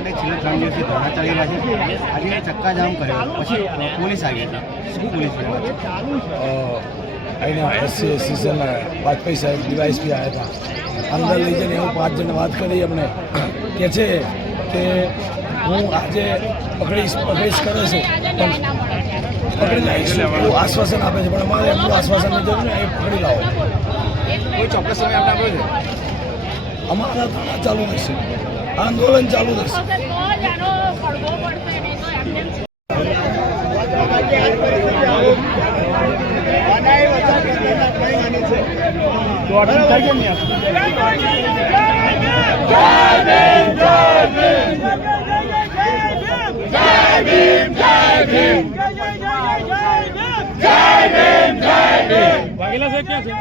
માટે છેલ્લા 3 દિવસથી ધરણા ચાલી રહ્યા છે. આજે ચક્કાજામ કર્યો પછી પોલીસ આવી હતી. શું પોલીસ અહીંના એસસી વાજપેયી સાહેબ ડીવાયએસપી આવ્યા હતા. અંદર લઈ જઈને હું 5 જણ વાત કરી અમને કે છે કે હું આજે પકડીશ કરે છે પણ પકડી લાવીશ એવું આશ્વાસન આપે છે, પણ અમારે એમનું આશ્વાસનની જરૂર ને એ પકડી લાવો. કોઈ ચોક્કસ સમય આપણે આપ્યો છે? અમારા ધરણા ચાલુ રહેશે, આંદોલન ચાલુ રહેશે. વાઘેલા સાહેબ ક્યાં છે?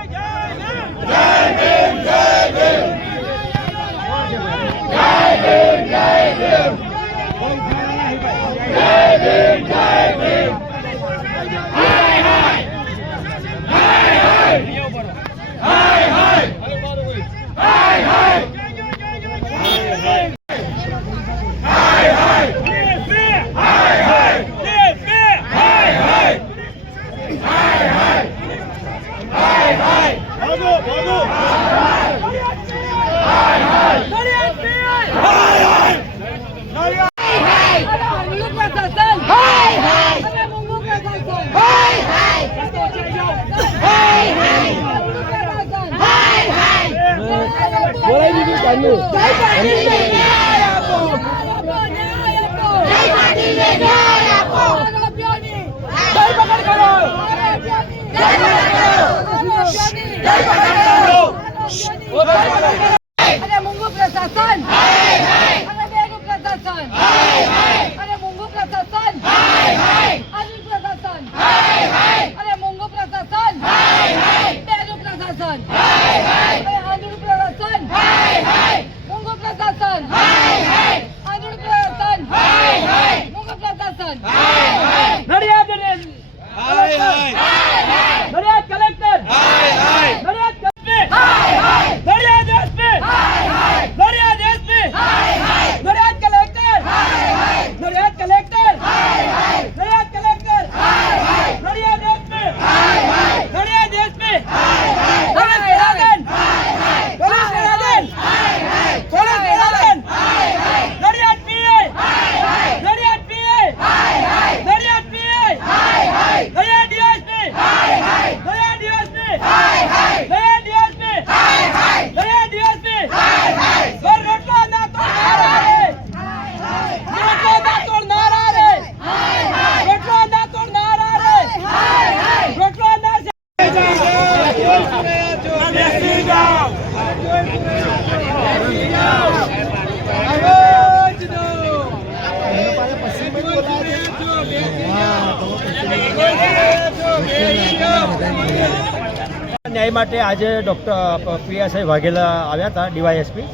ન્યાય માટે આજે ડૉક્ટર પીએસઆઈ વાઘેલા આવ્યા હતા, ડીવાયએસપી.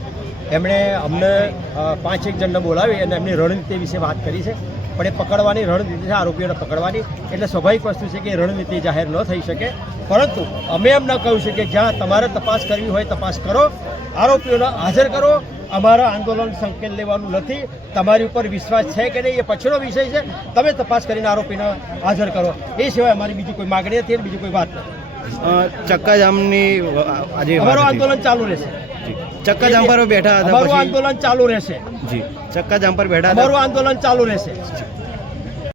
એમણે અમને 5-1 જણને બોલાવી અને એમની રણનીતિ વિશે વાત કરી છે. પણ એ પકડવાની રણનીતિ છે, આરોપીઓને પકડવાની. એટલે સ્વાભાવિક વસ્તુ છે કે એ રણનીતિ જાહેર ન થઈ શકે. પરંતુ અમે એમને કહ્યું છે કે જ્યાં તમારે તપાસ કરવી હોય તપાસ કરો, આરોપીઓને હાજર કરો. અમારા આંદોલન સંકેલ લેવાનું નથી. તમારી ઉપર વિશ્વાસ છે કે નહીં એ પછીનો વિષય છે. તમે તપાસ કરીને આરોપીને હાજર કરો. એ સિવાય અમારી બીજી કોઈ માગણી નથી, બીજી કોઈ વાત નથી. ચક્કાજામની આજે અમારું આંદોલન ચાલુ રહેશે. ચક્કાજામ પર બેઠા હતા, અમારું આંદોલન ચાલુ રહેશે. જી, ચક્કાજામ પર બેઠા અમારું આંદોલન ચાલુ રહેશે.